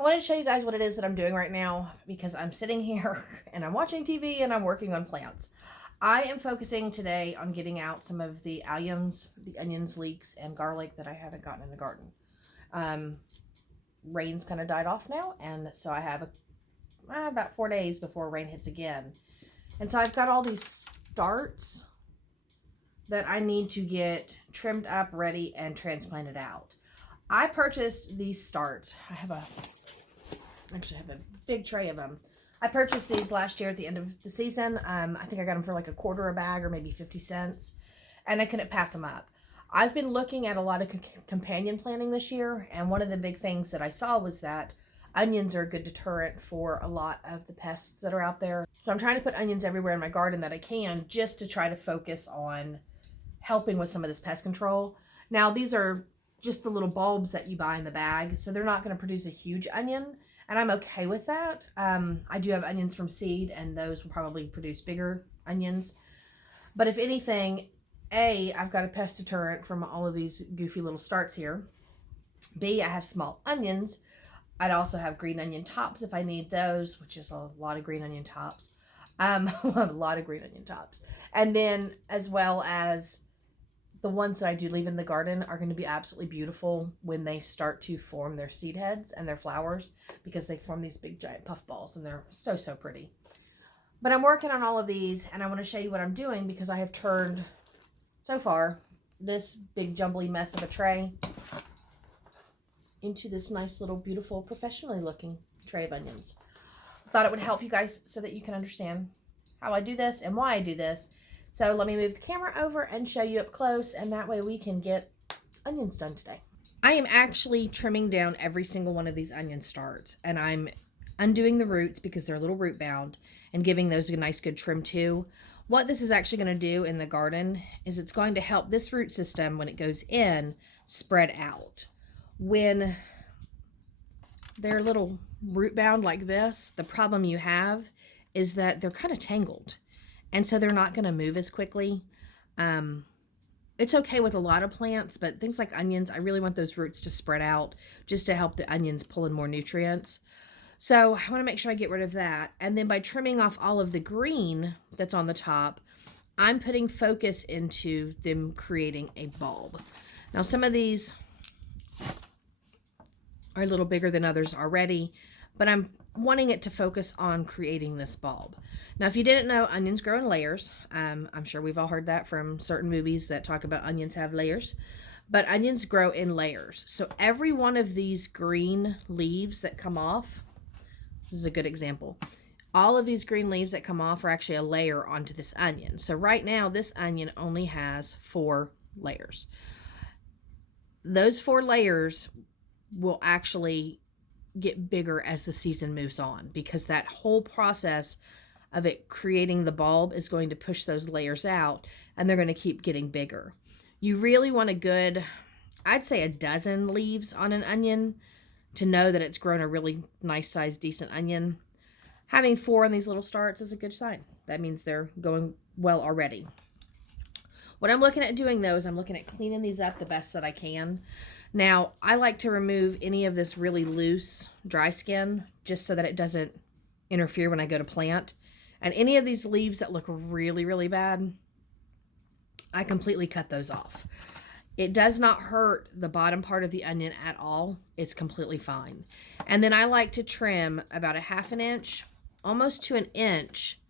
I wanted to show you guys what it is that I'm doing right now because I'm sitting here and I'm watching TV and I'm working on plants. I am focusing today on getting out some of the alliums, the onions, leeks, and garlic that I haven't gotten in the garden. Rain's kind of died off now, and so I have about 4 days before rain hits again. And so I've got all these starts that I need to get trimmed up, ready, and transplanted out. I purchased these starts. Actually have a big tray of them. I purchased these last year at the end of the season. I think I got them for like a quarter a bag or maybe 50 cents, and I couldn't pass them up. I've been looking at a lot of companion planting this year, and one of the big things that I saw was that onions are a good deterrent for a lot of the pests that are out there. So I'm trying to put onions everywhere in my garden that I can, just to try to focus on helping with some of this pest control. Now, these are just the little bulbs that you buy in the bag, so they're not going to produce a huge onion, and I'm okay with that. I do have onions from seed, and those will probably produce bigger onions. But if anything, A, I've got a pest deterrent from all of these goofy little starts here. B, I have small onions. I'd also have green onion tops if I need those, which is a lot of green onion tops. A lot of green onion tops. And then as well as the ones that I do leave in the garden are going to be absolutely beautiful when they start to form their seed heads and their flowers, because they form these big giant puff balls and they're so, so pretty. But I'm working on all of these, and I want to show you what I'm doing because I have turned, so far, this big jumbly mess of a tray into this nice little beautiful professionally looking tray of onions. I thought it would help you guys so that you can understand how I do this and why I do this. So let me move the camera over and show you up close, and that way we can get onions done today. I am actually trimming down every single one of these onion starts, and I'm undoing the roots because they're a little root bound, and giving those a nice good trim too. What this is actually going to do in the garden is it's going to help this root system, when it goes in, spread out. When they're a little root bound like this, the problem you have is that they're kind of tangled, and so they're not going to move as quickly. It's okay with a lot of plants, but things like onions, I really want those roots to spread out just to help the onions pull in more nutrients. So I want to make sure I get rid of that. And then by trimming off all of the green that's on the top, I'm putting focus into them creating a bulb. Now, some of these are a little bigger than others already, but I'm wanting it to focus on creating this bulb. Now, if you didn't know, onions grow in layers. I'm sure we've all heard that from certain movies that talk about onions have layers, but onions grow in layers. So every one of these green leaves that come off, this is a good example. All of these green leaves that come off are actually a layer onto this onion. So right now, this onion only has 4 layers. Those 4 layers will actually get bigger as the season moves on, because that whole process of it creating the bulb is going to push those layers out, and they're going to keep getting bigger. You really want a good, I'd say, a dozen leaves on an onion to know that it's grown a really nice sized decent onion. Having 4 on these little starts is a good sign. That means they're going well already. What I'm looking at doing, though, is I'm looking at cleaning these up the best that I can. Now, I like to remove any of this really loose dry skin just so that it doesn't interfere when I go to plant. And any of these leaves that look really, really bad, I completely cut those off. It does not hurt the bottom part of the onion at all. It's completely fine. And then I like to trim about a 1/2 inch, almost to 1 inch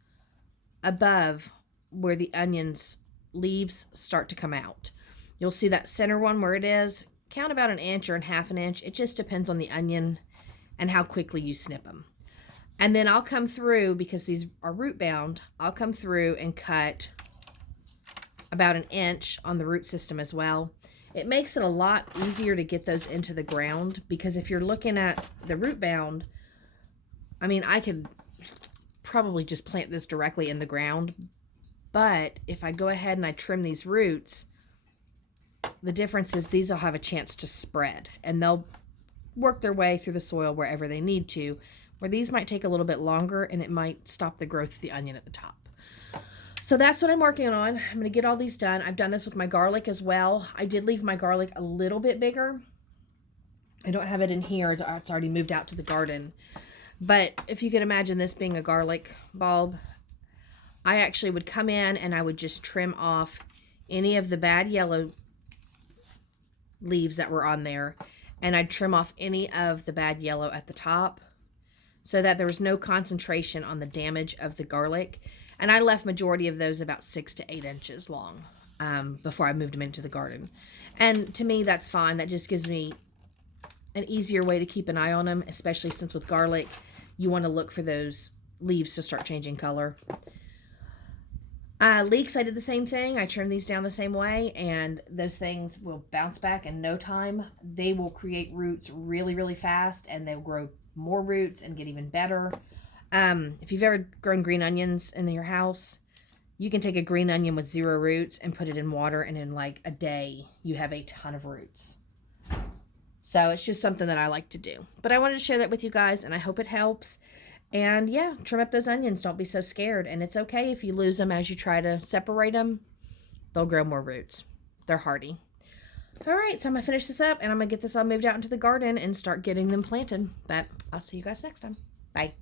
above where the onions leaves start to come out. You'll see that center one where it is. Count about 1 inch or 1/2 inch. It just depends on the onion and how quickly you snip them. And then I'll come through, because these are root bound, I'll come through and cut about 1 inch on the root system as well. It makes it a lot easier to get those into the ground, because if you're looking at the root bound, I mean, I could probably just plant this directly in the ground, but if I go ahead and I trim these roots, the difference is these will have a chance to spread, and they'll work their way through the soil wherever they need to, where these might take a little bit longer, and it might stop the growth of the onion at the top. So that's what I'm working on. I'm going to get all these done. I've done this with my garlic as well. I did leave my garlic a little bit bigger I don't have it in here. It's already moved out to the garden. But if you could imagine this being a garlic bulb, I actually would come in and I would just trim off any of the bad yellow leaves that were on there. And I'd trim off any of the bad yellow at the top so that there was no concentration on the damage of the garlic. And I left majority of those about 6 to 8 inches long before I moved them into the garden. And to me, that's fine. That just gives me an easier way to keep an eye on them, especially since with garlic, you want to look for those leaves to start changing color. Leeks, I did the same thing. I trimmed these down the same way, and those things will bounce back in no time. They will create roots really, really fast, and they'll grow more roots and get even better. If you've ever grown green onions in your house, you can take a green onion with 0 roots and put it in water, and in like a day, you have a ton of roots. So it's just something that I like to do. But I wanted to share that with you guys, and I hope it helps. And yeah, trim up those onions. Don't be so scared. And it's okay if you lose them as you try to separate them. They'll grow more roots. They're hardy. All right, so I'm going to finish this up, and I'm going to get this all moved out into the garden and start getting them planted. But I'll see you guys next time. Bye.